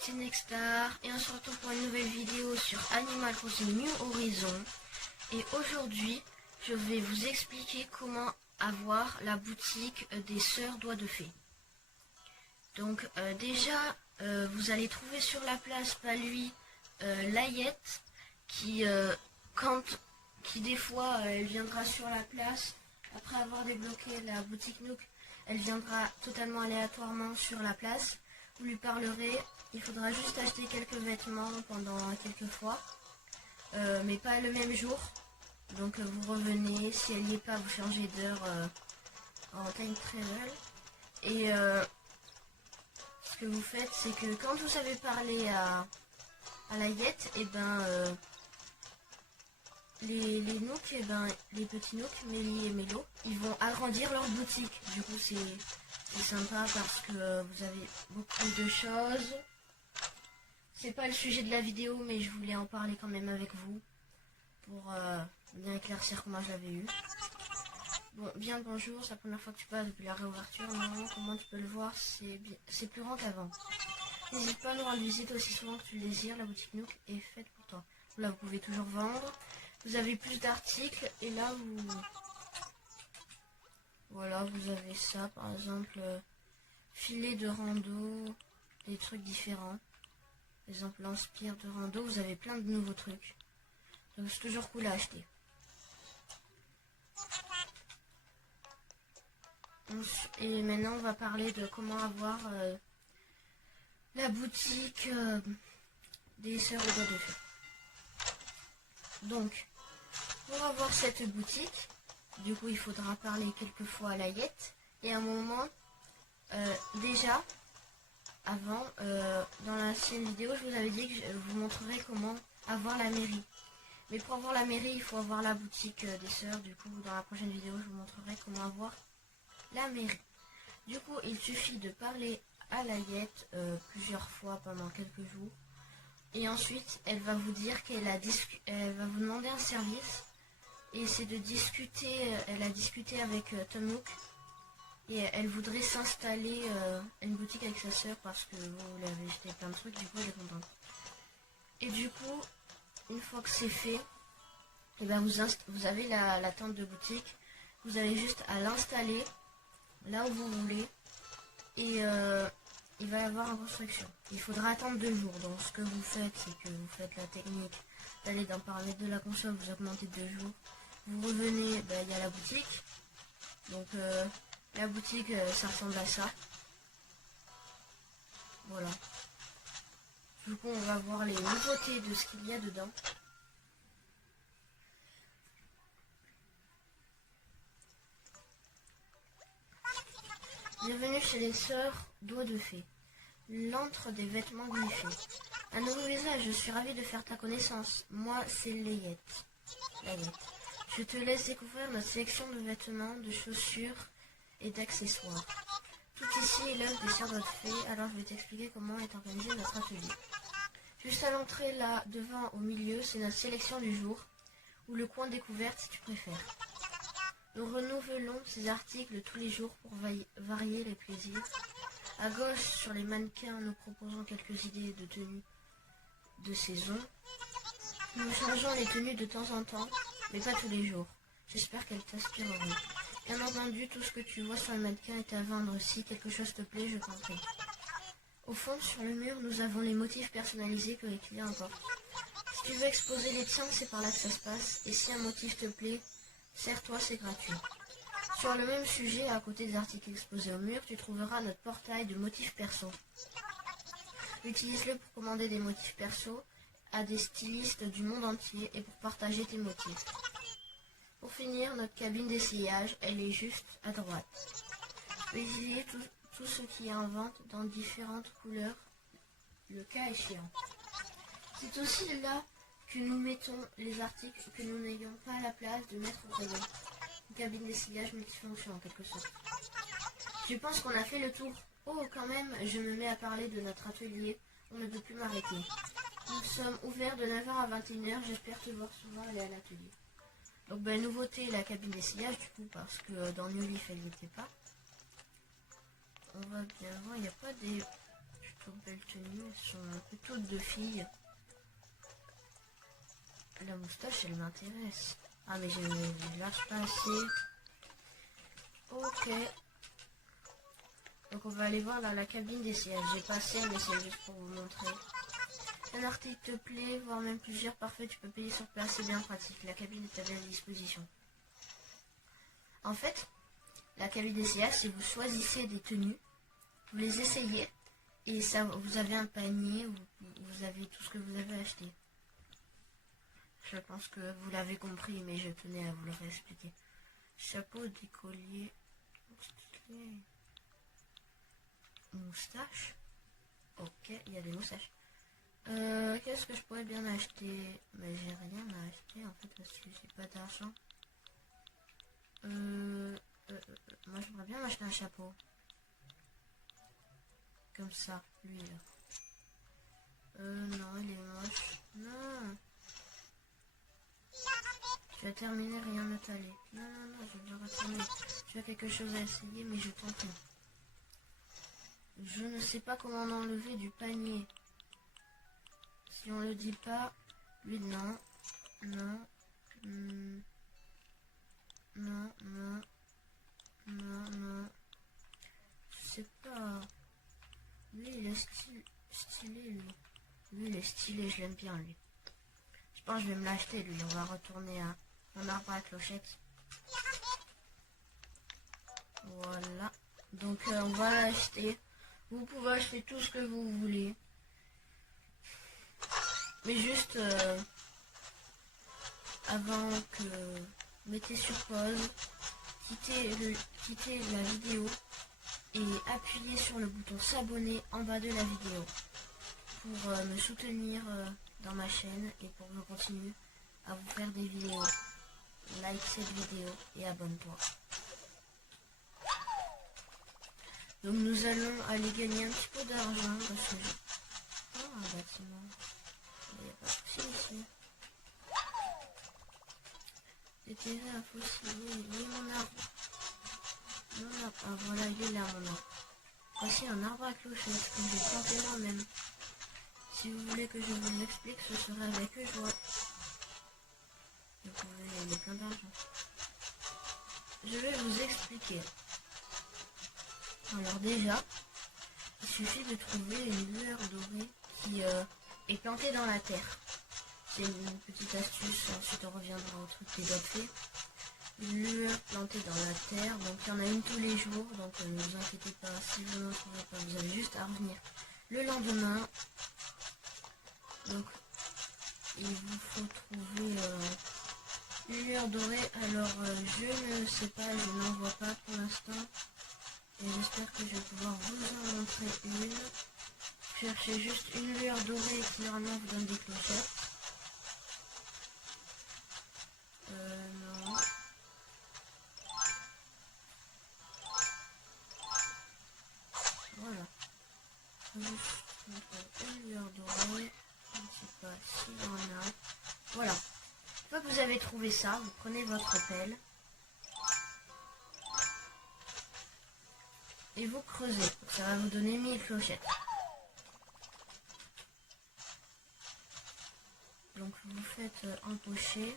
c'est Nextar et on se retrouve pour une nouvelle vidéo sur Animal Crossing New Horizons. Et aujourd'hui, je vais vous expliquer comment avoir la boutique des Sœurs Doigts de Fée. Donc déjà, vous allez trouver sur la place Paluis Layette qui des fois elle viendra sur la place après avoir débloqué la boutique Nook. Elle viendra totalement aléatoirement sur la place. Vous lui parlerez, il faudra juste acheter quelques vêtements pendant quelques fois, mais pas le même jour. Donc vous revenez, si elle n'y est pas, vous changez d'heure en time travel. Et ce que vous faites, c'est que quand vous avez parlé à Layette, et les Nooks, les petits Nooks, Mélie et Mélo, ils vont agrandir leur boutique. Du coup, c'est sympa parce que vous avez beaucoup de choses. C'est pas le sujet de la vidéo, mais je voulais en parler quand même avec vous pour bien éclaircir comment je l'avais eu. Bon, bien le bonjour, c'est la première fois que tu passes depuis la réouverture. Non, comment tu peux le voir, c'est plus grand qu'avant. N'hésite pas à nous rendre visite aussi souvent que tu le désires, la boutique Nook est faite pour toi. Là, vous pouvez toujours vendre. Vous avez plus d'articles et là, voilà, vous avez ça, par exemple, filet de rando, des trucs différents. Par exemple, lance-pierre de rando, vous avez plein de nouveaux trucs. Donc c'est toujours cool à acheter. Et maintenant, on va parler de comment avoir la boutique des Sœurs Doigts de Fée. Donc, pour avoir cette boutique, du coup, il faudra parler quelques fois à Layette. Et à un moment, déjà, avant, dans l'ancienne vidéo, je vous avais dit que je vous montrerai comment avoir la mairie. Mais pour avoir la mairie, il faut avoir la boutique des sœurs. Du coup, dans la prochaine vidéo, je vous montrerai comment avoir la mairie. Du coup, il suffit de parler à Layette plusieurs fois pendant quelques jours. Et ensuite, elle va vous dire elle va vous demander un service. Et c'est de discuter, elle a discuté avec Tom Nook. Et elle voudrait s'installer une boutique avec sa sœur parce que vous lui avez acheté plein de trucs, du coup elle est contente. Et du coup, une fois que c'est fait, et vous avez la tente de boutique. Vous avez juste à l'installer là où vous voulez. Et il va y avoir une construction. Il faudra attendre 2 jours. Donc ce que vous faites, c'est que vous faites la technique d'aller dans paramètres de la console, vous augmentez 2 jours. Vous revenez, il y a la boutique. Donc la boutique, ça ressemble à ça. Voilà. Du coup, on va voir les nouveautés de ce qu'il y a dedans. Bienvenue chez les Sœurs Doigts de Fée, l'antre des vêtements glyphés. Un nouveau visage, je suis ravie de faire ta connaissance. Moi, c'est Layette. Je te laisse découvrir notre sélection de vêtements, de chaussures et d'accessoires. Tout ici est l'œuvre des Sœurs Doigts de Fée, alors je vais t'expliquer comment est organisé notre atelier. Juste à l'entrée, là, devant, au milieu, c'est notre sélection du jour, ou le coin découverte si tu préfères. Nous renouvelons ces articles tous les jours pour varier les plaisirs. À gauche, sur les mannequins, nous proposons quelques idées de tenues de saison. Nous changeons les tenues de temps en temps, mais pas tous les jours. J'espère qu'elles t'inspireront. Bien entendu, tout ce que tu vois sur les mannequins est à vendre. Si quelque chose te plaît, je t'en prie. Au fond, sur le mur, nous avons les motifs personnalisés que les clients apportent. Si tu veux exposer les tiens, c'est par là que ça se passe. Et si un motif te plaît, sers-toi, c'est gratuit. Sur le même sujet, à côté des articles exposés au mur, tu trouveras notre portail de motifs perso. Utilise-le pour commander des motifs perso à des stylistes du monde entier et pour partager tes motifs. Pour finir, notre cabine d'essayage, elle est juste à droite. Utilisez tout ce qui est en vente dans différentes couleurs, le cas échéant. C'est aussi là que nous mettons les articles que nous n'ayons pas la place de mettre au rayon. Une cabine d'essayage multifonction en quelque sorte. Je pense qu'on a fait le tour. Oh, quand même, je me mets à parler de notre atelier. On ne peut plus m'arrêter. Nous sommes ouverts de 9h à 21h. J'espère te voir souvent aller à l'atelier. Donc, nouveauté, la cabine d'essayage, du coup, parce que dans New Leaf, elle n'y était pas. On va bien voir, il n'y a pas des... trop belles tenues, elles sont un peu toutes de filles. La moustache, elle m'intéresse. Ah, mais je lâche pas assez. Ok. Donc on va aller voir dans la cabine d'essayage. J'ai passé, mais c'est juste pour vous montrer. Un article te plaît, voire même plusieurs, parfait, tu peux payer sur place, c'est bien pratique. La cabine est à ta disposition. En fait, la cabine d'essayage, si vous choisissez des tenues, vous les essayez, et ça, vous avez un panier, vous avez tout ce que vous avez acheté. Je pense que vous l'avez compris, mais je tenais à vous le réexpliquer. Chapeau d'écolier. Moustache. Ok, il y a des moustaches. Qu'est-ce que je pourrais bien acheter? Mais j'ai rien à acheter en fait parce que j'ai pas d'argent. Moi j'aimerais bien m'acheter un chapeau. Comme ça, lui là. Non, il est moche. Non. Tu as terminé, rien ne t'allait. Non, je veux retourner. Tu as quelque chose à essayer, mais je t'en prie. Je ne sais pas comment en enlever du panier. Si on le dit pas, lui non. Non. Non. Je sais pas. Lui, il est stylé, lui. Lui, il est stylé, je l'aime bien, lui. Je pense que je vais me l'acheter, lui. On va retourner à mon arbre à clochette. Voilà. Donc, on va l'acheter. Vous pouvez acheter tout ce que vous voulez. Mais juste, avant que... Mettez sur pause. Quittez la vidéo. Et appuyez sur le bouton s'abonner en bas de la vidéo. Pour me soutenir dans ma chaîne et pour que je continue à vous faire des vidéos. Like cette vidéo et abonne-toi. Donc nous allons aller gagner un petit peu d'argent parce que j'ai un bâtiment. Il n'y a pas de souci ici. Déterrer un fossile. Oui, mon arbre. Mon arbre. Ah voilà, il est là mon arbre. Voici un arbre à clochette que j'ai planté moi-même. Si vous voulez que je vous l'explique, ce sera avec joie. Vous pouvez gagner plein d'argent. Je vais vous expliquer. Alors déjà, il suffit de trouver une lueur dorée qui est plantée dans la terre. C'est une petite astuce, ensuite on reviendra au truc des doigts faits. Une lueur plantée dans la terre, donc il y en a une tous les jours, donc ne vous inquiétez pas, si vous n'en trouvez pas, vous avez juste à revenir le lendemain. Donc il vous faut trouver une lueur dorée. Alors je ne sais pas, je n'en vois pas pour l'instant. Et j'espère que je vais pouvoir vous en montrer une. Cherchez juste une lueur dorée qui normalement vous donne des clochettes. Non. Voilà. Juste une lueur dorée. Je ne sais pas s'il y en a. Voilà. Une fois que vous avez trouvé ça, vous prenez votre pelle. Et vous creusez. Ça va vous donner 1000 clochettes. Donc vous faites empocher.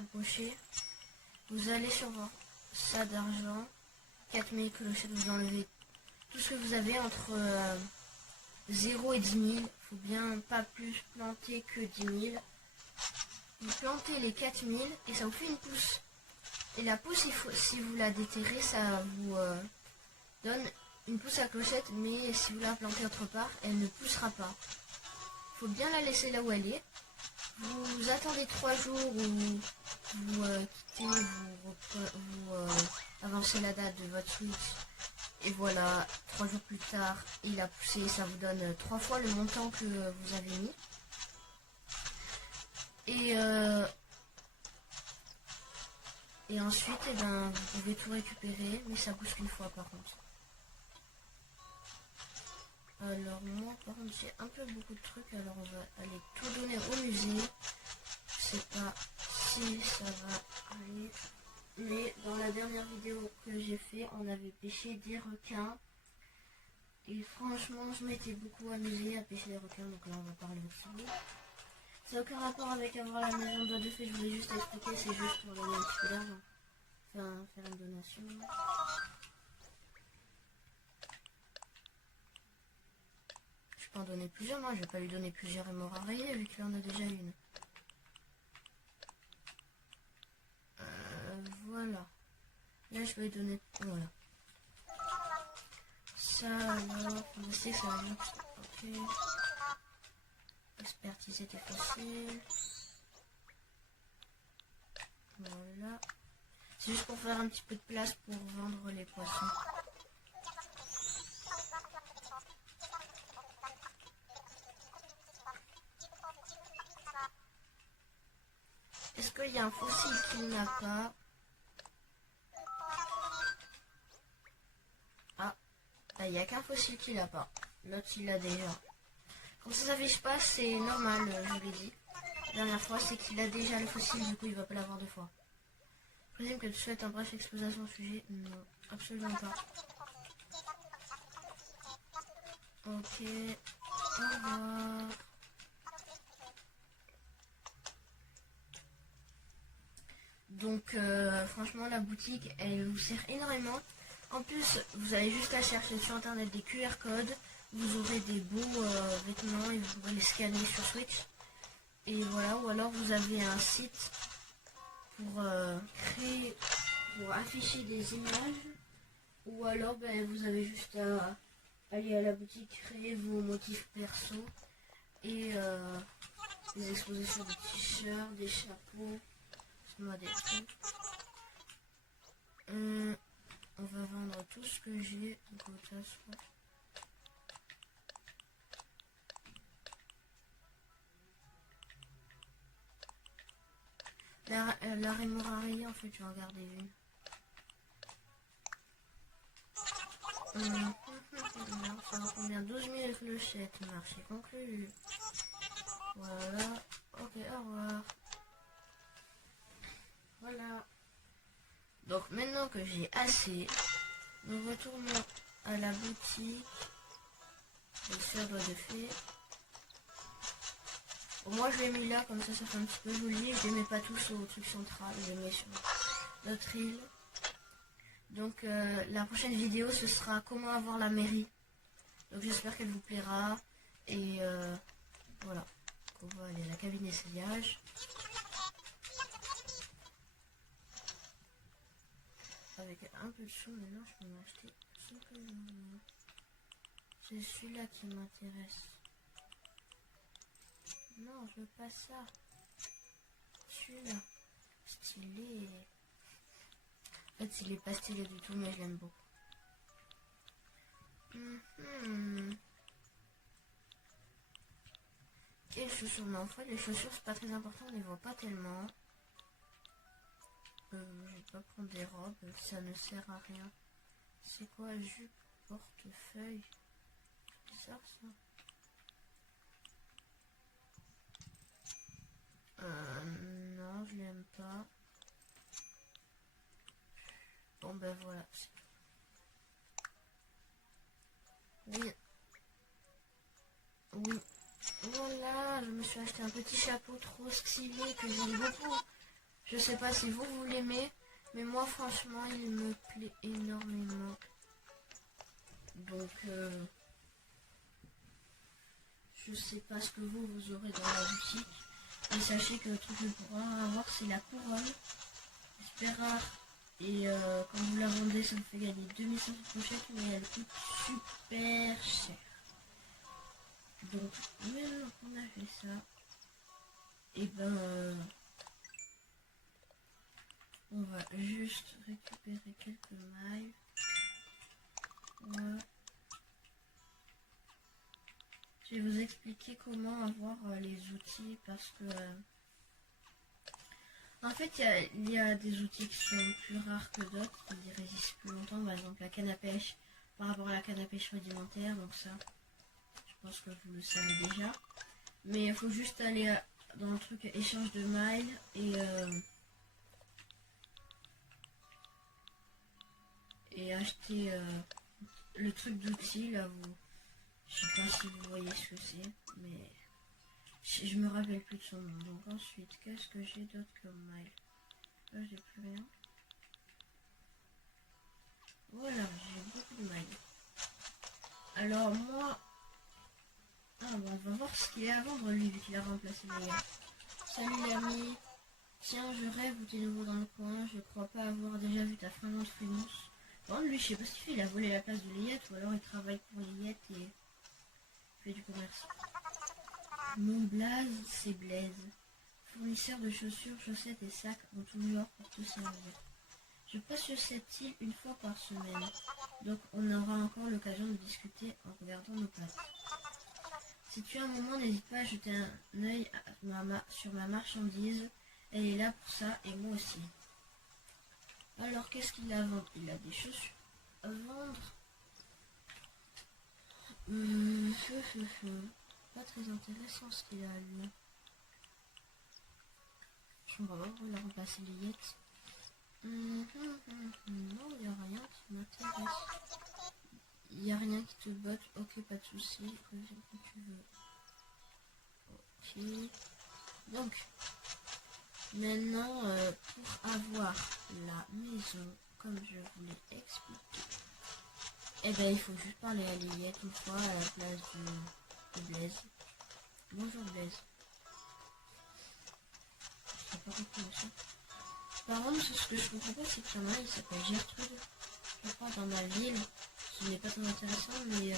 Empocher. Vous allez sur votre sac d'argent. 4000 clochettes, vous enlevez tout ce que vous avez entre 0 et 10 000. Il faut bien pas plus planter que 10 000. Vous plantez les 4000 et ça vous fait une pousse. Et la pousse, si vous la déterrez, ça vous donne une pousse à clochette, mais si vous la plantez autre part, elle ne poussera pas. Il faut bien la laisser là où elle est. Vous attendez 3 jours où vous quittez, vous avancez la date de votre switch. Et voilà, 3 jours plus tard, il a poussé, ça vous donne 3 fois le montant que vous avez mis. Et ensuite, eh ben, vous pouvez tout récupérer, mais ça pousse qu'une fois par contre. Alors moi, par contre, j'ai un peu beaucoup de trucs, alors on va aller tout donner au musée. Je sais pas si ça va aller, mais dans la dernière vidéo que j'ai fait, on avait pêché des requins. Et franchement, je m'étais beaucoup amusée à pêcher des requins, donc là on va parler aussi. Ça n'a aucun rapport avec avoir la maison de doigts de fée, je voulais juste expliquer, c'est juste pour donner un petit peu d'argent. Enfin, faire une donation. Je peux en donner plusieurs, moi je vais pas lui donner plusieurs hémorragies vu qu'il en a déjà une. Voilà. Là je vais lui donner. Voilà. Ça alors, on sait que ça va bien. Ok. Expertise était facile. Voilà. C'est juste pour faire un petit peu de place pour vendre les poissons. Est-ce qu'il y a un fossile qu'il n'a pas? Ah, il n'y a qu'un fossile qu'il n'a pas. L'autre il l'a déjà. Quand ça s'affiche pas, c'est normal, je vous l'ai dit. La dernière fois, c'est qu'il a déjà le fossile, du coup il va pas l'avoir deux fois. Je présume que tu souhaites un bref exposé à son sujet. Non, absolument pas. Ok, au revoir. Donc franchement la boutique elle vous sert énormément. En plus vous allez juste à chercher sur internet des QR codes. Vous aurez des beaux vêtements et vous pourrez les scanner sur Switch. Et voilà, ou alors vous avez un site pour créer, pour afficher des images. Ou alors ben, vous avez juste à aller à la boutique, créer vos motifs perso et les exposer sur des t-shirts, des chapeaux, des trucs. On va vendre tout ce que j'ai. La rémorarie, en fait, je vais en garder une. Ça va combien? 12 000 clochettes. Marché conclu. Voilà. Ok, au revoir. Voilà. Donc maintenant que j'ai assez, nous retournons à la boutique de Sœur Doigt de Fée. Bon, moi je l'ai mis là, comme ça fait un petit peu joli. Je les mets pas tous au truc central, je les mets sur notre île. Donc la prochaine vidéo ce sera comment avoir la mairie. Donc j'espère qu'elle vous plaira. Et voilà. On va aller à la cabine essayage. Avec un peu de sous, maintenant je peux m'acheter ce que je veux. C'est celui-là qui m'intéresse. Non, je veux pas ça. Celui-là. Stylé. En fait, il est pas stylé du tout, mais je l'aime beaucoup. Et les chaussures, mais en fait, les chaussures, c'est pas très important, on les voit pas tellement. Je vais pas prendre des robes, ça ne sert à rien. C'est quoi, jupe, portefeuille? C'est bizarre ça. Non, je l'aime pas. Bon ben voilà. Oui. Oui. Voilà, je me suis acheté un petit chapeau trop stylé que j'aime beaucoup. Je sais pas si vous, vous l'aimez, mais moi franchement il me plaît énormément. Donc je sais pas ce que vous aurez dans la boutique. Et sachez que le truc que vous pourrez avoir c'est la couronne. Super rare. Et quand vous la vendez ça vous fait gagner 2500 pochettes, mais elle coûte super cher. Donc maintenant qu'on a fait ça, et ben on va juste récupérer quelques mailles. Voilà. Je vais vous expliquer comment avoir les outils parce que en fait il y a des outils qui sont plus rares que d'autres, qui résistent plus longtemps, par exemple la canne à pêche par rapport à la canne à pêche rudimentaire, donc ça je pense que vous le savez déjà. Mais il faut juste aller dans le truc échange de mailles et acheter le truc d'outils là où je sais pas si vous voyez ce que c'est, mais je me rappelle plus de son nom. Donc ensuite, qu'est-ce que j'ai d'autre comme mail? Là j'ai plus rien. Voilà, j'ai beaucoup de mail. Alors moi, bon, on va voir ce qu'il a à vendre lui vu qu'il a remplacé Layette. Salut l'ami. Tiens, je rêve où t'es nouveau dans le coin. Je crois pas avoir déjà vu ta flamante frimousse. Par contre, lui, je sais pas ce qu'il fait. Il a volé la place de Layette ou alors il travaille pour Layette et fait du commerce. Mon blaze, c'est Blaise. Fournisseur de chaussures, chaussettes et sacs en tout genre pour te servir. Je passe sur cette île une fois par semaine. Donc on aura encore l'occasion de discuter en regardant nos pattes. Si tu as un moment, n'hésite pas à jeter un œil sur ma marchandise. Elle est là pour ça et moi aussi. Alors qu'est-ce qu'il a à vendre? Il a des chaussures à vendre. Pas très intéressant ce qu'il a lui. Je vais voir où il a remplacé les yettes. Non, il n'y a rien qui m'intéresse. Il n'y a rien qui te botte. Ok, pas de soucis. Reviens quand tu veux. Ok. Donc, maintenant, pour avoir la maison, comme je vous l'ai expliqué, eh ben, il faut juste parler à Layette une fois à la place de Blaise. Bonjour Blaise. Je sais pas compris ça. Par contre, ce que je comprends pas, c'est qu'il y en a, il s'appelle Gertrude. Je crois dans ma ville. Ce n'est pas très intéressant, mais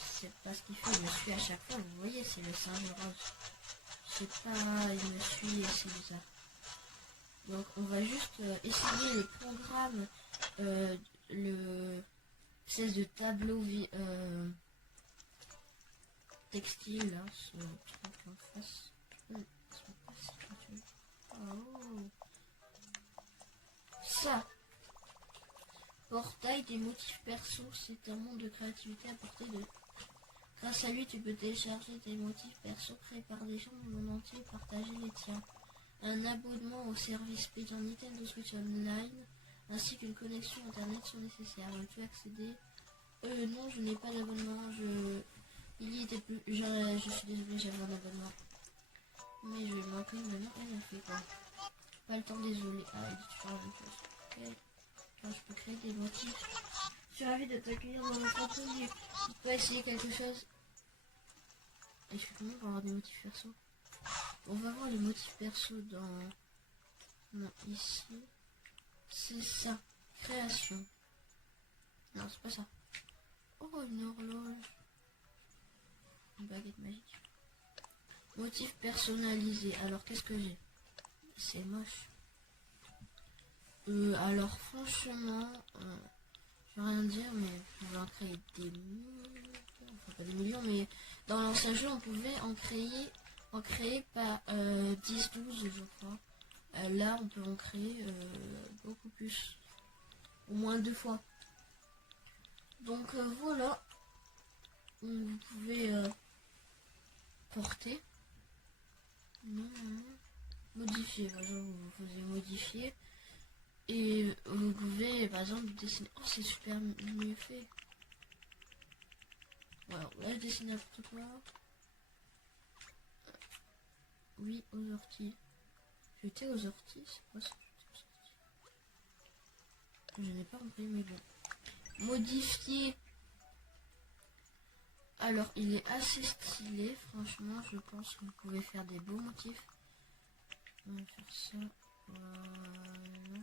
c'est pas ce qu'il fait. Il me suit à chaque fois. Vous voyez, c'est le singe rose. Je sais pas, il me suit et c'est bizarre. Donc, on va juste essayer le programme, le espèce de tableau textile, là, ce truc en face. Oh. Ça. Portail des motifs perso, c'est un monde de créativité à portée de. Grâce à lui, tu peux télécharger tes motifs perso créés par des gens du monde entier et partager les tiens. Un abonnement au service payant Nintendo Switch Online ainsi qu'une connexion internet sont nécessaires. Veux-tu accéder? Non, je n'ai pas d'abonnement. Il y était plus. Je suis désolée, j'avais un abonnement. Mais je vais manquer maintenant. Elle a fait quoi? Pas le temps, désolé. Ah, elle dit toujours la même chose. Ok. Alors, je peux créer des motifs. Je suis ravie de t'accueillir dans notre atelier. Tu peux essayer quelque chose? Et je fais comment pour avoir des motifs perso? On va voir les motifs perso dans. Non, ici. C'est ça. Création. Non, c'est pas ça. Oh, une horloge. Une baguette magique. Motif personnalisé. Alors, qu'est-ce que j'ai? C'est moche. Alors, franchement, je vais rien dire, mais je vais en créer des millions. Enfin, pas des millions, mais dans l'ancien jeu, on pouvait en créer par 10-12, je crois. Là, on peut en créer beaucoup plus. Au moins 2 fois. Donc, voilà. Vous pouvez porter. Non. Modifier. Par exemple, vous faisiez modifier. Et vous pouvez, par exemple, dessiner. Oh, c'est super mieux fait. Voilà, là, je dessine n'importe quoi. Oui, aux orties. J'étais aux orties, c'est quoi ça? Je n'ai pas compris, mais bon. Modifier. Alors, il est assez stylé, franchement, je pense que vous pouvez faire des beaux motifs. On va faire ça. Voilà.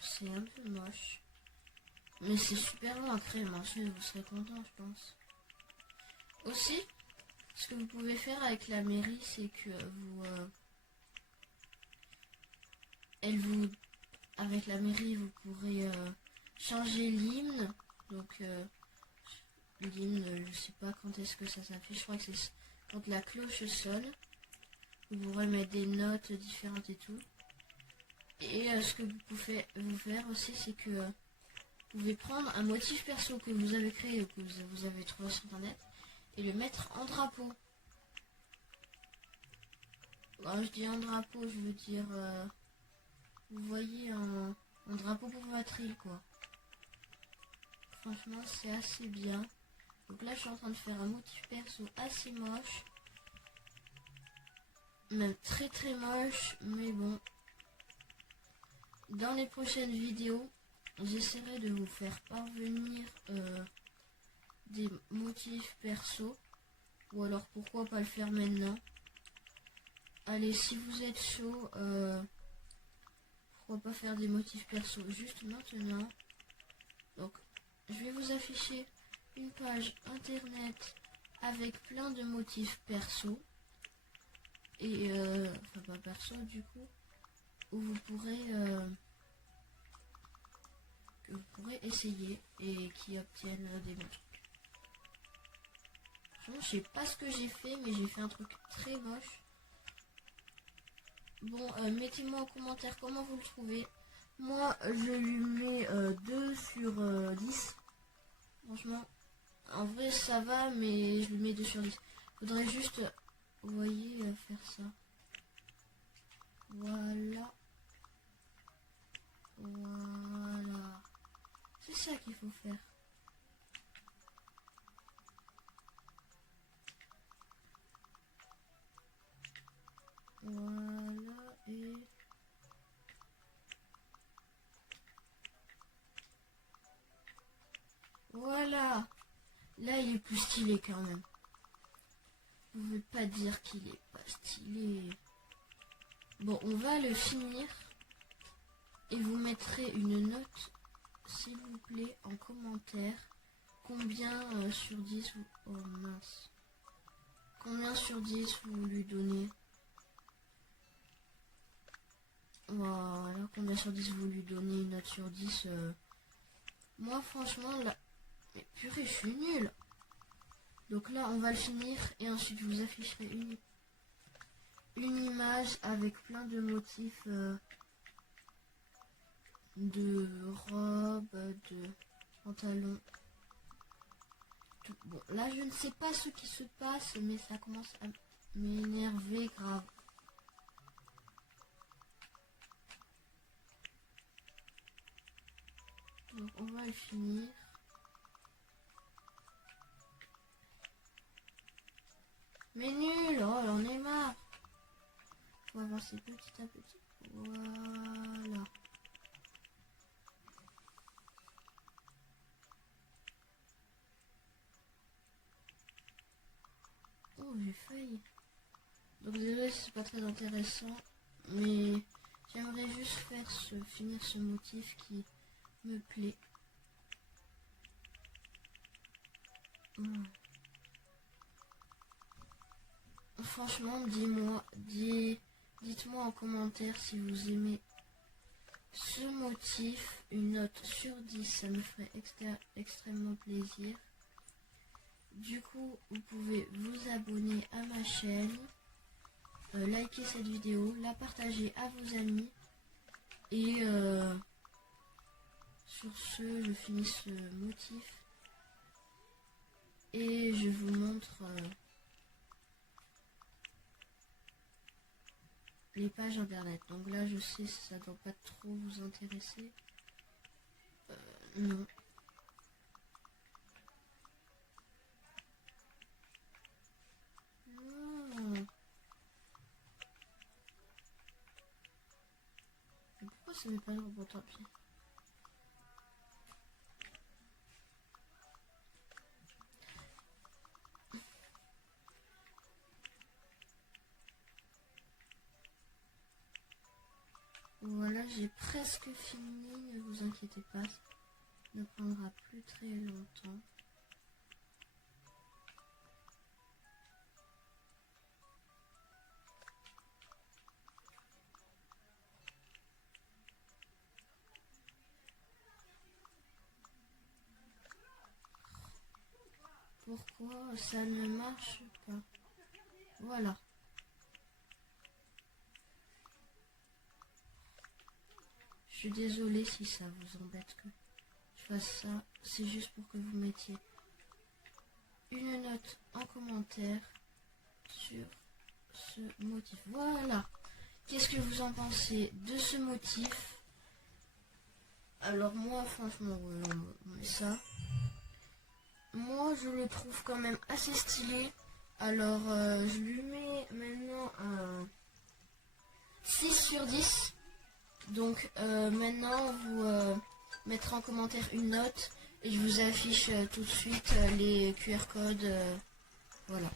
C'est un peu moche. Mais c'est super long à créer, mais ensuite vous serez content, je pense. Aussi, ce que vous pouvez faire avec la mairie, c'est que avec la mairie, vous pourrez changer l'hymne. Donc, l'hymne, je sais pas quand est-ce que ça s'affiche. Je crois que c'est quand la cloche sonne. Vous pourrez mettre des notes différentes et tout. Et ce que vous pouvez vous faire aussi, c'est que vous pouvez prendre un motif perso que vous avez créé ou que vous avez trouvé sur internet et le mettre en drapeau. Quand je dis un drapeau, je veux dire, vous voyez, un drapeau pour votre île, quoi. Franchement, c'est assez bien. Donc là, je suis en train de faire un motif perso assez moche. Même très très moche, mais bon. Dans les prochaines vidéos, j'essaierai de vous faire parvenir des motifs perso. Ou alors pourquoi pas le faire maintenant. Allez, si vous êtes chaud, pourquoi pas faire des motifs perso juste maintenant. Donc, je vais vous afficher une page internet avec plein de motifs perso. Et, enfin pas perso du coup, où vous pourrez essayer et qui obtiennent des bons trucs. Je sais pas ce que j'ai fait, mais j'ai fait un truc très moche. Bon, mettez-moi en commentaire comment vous le trouvez. Moi, je lui mets 2 sur 10. Franchement, en vrai, ça va, mais je lui mets 2 sur 10. Faudrait juste, vous voyez, faire ça. Voilà. Voilà. C'est ça qu'il faut faire. Voilà, et... Voilà. Là, il est plus stylé quand même. Vous ne pouvez pas dire qu'il est pas stylé. Bon, on va le finir. Et vous mettrez une note, s'il vous plaît, en commentaire. Combien sur 10 vous... Oh mince. Combien sur 10 vous lui donnez? Voilà, combien sur 10 vous lui donnez une note sur 10 Moi, franchement, là... Mais purée, je suis nulle. Donc là, on va le finir et ensuite je vous afficherai une image avec plein de motifs de robes, de pantalons. Tout. Bon, là, je ne sais pas ce qui se passe, mais ça commence à m'énerver grave. Donc, on va le finir. Mais nul, oh, j'en ai marre. Faut avancer petit à petit. Voilà. Oh, j'ai failli. Donc désolé, c'est pas très intéressant, mais j'aimerais juste faire finir ce motif qui me plaît. Franchement, dites-moi en commentaire si vous aimez ce motif. Une note sur 10, ça me ferait extrêmement plaisir. Du coup, vous pouvez vous abonner à ma chaîne, liker cette vidéo, la partager à vos amis. Et sur ce, je finis ce motif. Et je vous montre les pages internet. Donc là, je sais, ça doit pas trop vous intéresser. Non. Non. Mais pourquoi ça met pas le bon, tant pis. Voilà, j'ai presque fini, ne vous inquiétez pas, ça ne prendra plus très longtemps. Pourquoi ça ne marche pas? Voilà. Je suis désolée si ça vous embête que je fasse ça. C'est juste pour que vous mettiez une note en commentaire sur ce motif. Voilà. Qu'est-ce que vous en pensez de ce motif? Alors moi, franchement, ça, moi je le trouve quand même assez stylé. Alors je lui mets maintenant un 6 sur 10. Donc maintenant vous mettrez en commentaire une note et je vous affiche tout de suite les QR codes. Voilà.